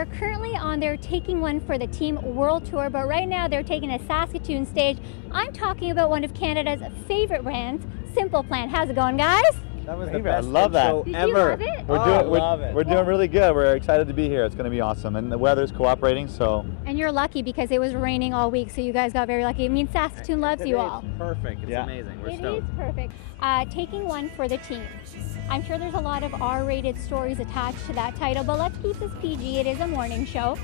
They're currently on their Taking One for the Team World Tour, but right now they're taking a Saskatoon stage. I'm talking about one of Canada's favorite brands, Simple Plan. How's it going, guys? That was the I best love that. intro Did ever. you love it? We're doing really good. We're excited to be here. It's going to be awesome, and the weather's cooperating. So. And you're lucky because it was raining all week, so you guys got very lucky. I mean, Saskatoon loves you all. It's perfect. It's amazing. We're It stoked. is perfect. Taking One for the Team. I'm sure there's a lot of R-rated stories attached to that title, but let's keep this PG. It is a morning show.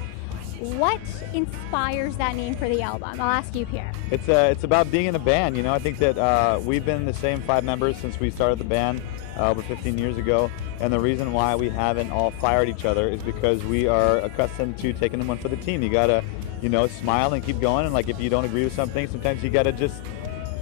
What inspires that name for the album? I'll ask you, Pierre. It's about being in a band. You know, I think that we've been the same 5 members since we started the band over 15 years ago, and the reason why we haven't all fired each other is because we are accustomed to taking one for the team. You gotta, you know, smile and keep going, and like if you don't agree with something, sometimes you gotta just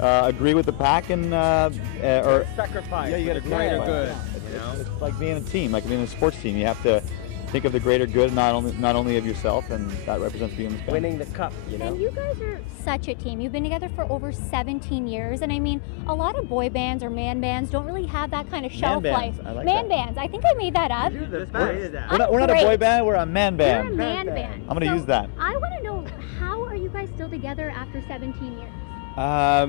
agree with the pack and or sacrifice. Yeah, you gotta for the greater good. You know? It's like being a team, like being a sports team. You have to think of the greater good, not only of yourself, and that represents being in this band. Winning the cup, you know. And you guys are such a team. You've been together for over 17 years, and I mean, a lot of boy bands or man bands don't really have that kind of shelf life. I like man that. bands. I think I made that up. We're not a boy band. We're a man band. You're a man band. I'm gonna use that. I want to know, how are you guys still together after 17 years?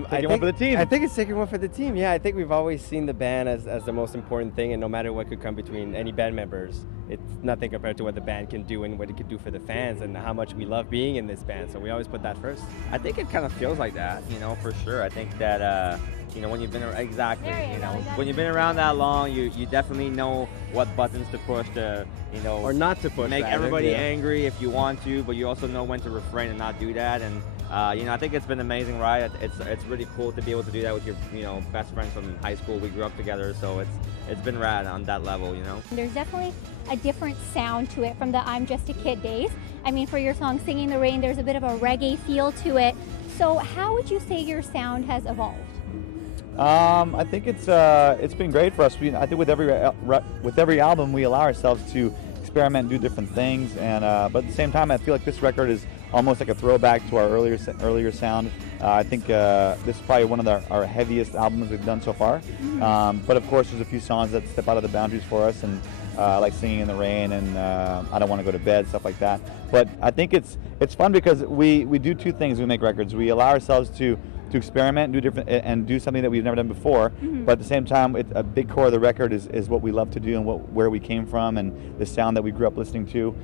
Taking one for the team. I think it's taking one for the team. Yeah, I think we've always seen the band as the most important thing, and no matter what could come between any band members, it's nothing compared to what the band can do and what it can do for the fans and how much we love being in this band. So we always put that first. I think it kind of feels like that, you know, for sure. I think that, you know, when you've been when you've been around that long, you definitely know what buttons to push to, you know, Or not to push. make everybody angry if you want to, but you also know when to refrain and not do that. And you know, I think it's been an amazing ride. It's really cool to be able to do that with your, you know, best friends from high school. We grew up together, so it's been rad on that level, you know. There's definitely a different sound to it from the I'm Just a Kid days. I mean, for your song Singing in the Rain, there's a bit of a reggae feel to it. So how would you say your sound has evolved? I think it's been great for us. I think with every album we allow ourselves to experiment and do different things, and but at the same time I feel like this record is almost like a throwback to our earlier sound. I think this is probably one of our heaviest albums we've done so far. But of course there's a few songs that step out of the boundaries for us, and like Singing in the Rain and I Don't Want to Go to Bed, stuff like that. But I think it's fun because we do 2 things when we make records. We allow ourselves to experiment, and do something that we've never done before. But at the same time, a big core of the record is what we love to do and where we came from and the sound that we grew up listening to.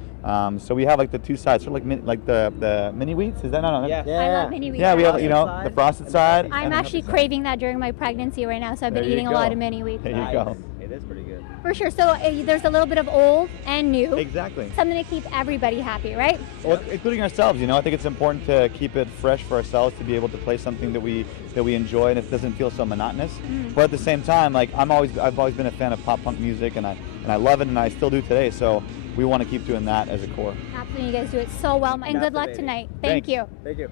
So we have like the 2 sides, sort of like the mini wheats. Is that not? Yeah. I love mini wheats. Yeah, we have, you know, the frosted side. I'm actually craving that during my pregnancy right now, so I've been eating a lot of mini wheats. There you go. It is pretty good. For sure. So there's a little bit of old and new. Exactly. Something to keep everybody happy, right? Well, including ourselves, you know. I think it's important to keep it fresh for ourselves, to be able to play something that we enjoy and it doesn't feel so monotonous. But at the same time, like I've always been a fan of pop punk music, and I love it, and I still do today. So we want to keep doing that as a core. Absolutely, you guys do it so well. And good luck tonight. Thank Thanks. you. Thank you.